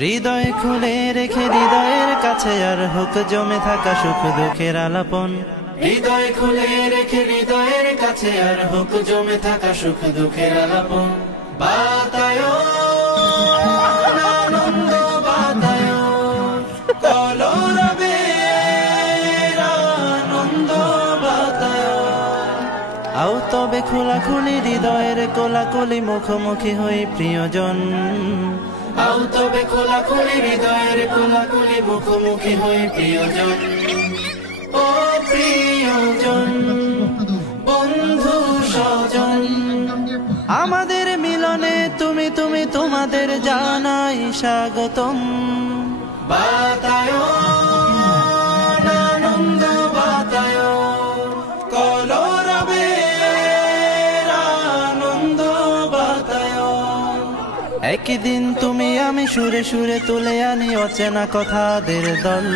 হৃদয় খুলে রেখে হৃদয়ের কাছে আর হোক জমে থাকা সুখ দুঃখের আলাপন। হৃদয় খুলে রেখে হৃদয়ের কাছে আর হোক জমে থাকা সুখ দুঃখের আলাপন। বাতায়ন আনন্দ বাতায়ন কলরবের আনন্দ বাতায়ন। আও তবে খোলাখুলি হৃদয়ের কোলাকুলি মুখোমুখি হই প্রিয়জন। আও তবে খোলাখুলি হৃদয়ের কোলাকুলি মুখোমুখি হই প্রিয়জন। ও প্রিয়জন বন্ধু স্বজন, আমাদের মিলনে তুমি তুমি তোমাদের জানাই স্বাগতম। বাতায়ন আনন্দ বাতায়ন কলরবের আনন্দ বাতায়ন। একদিন তুমি আমি সুরে সুরে তুলে আনি অচেনা কথাদের দল।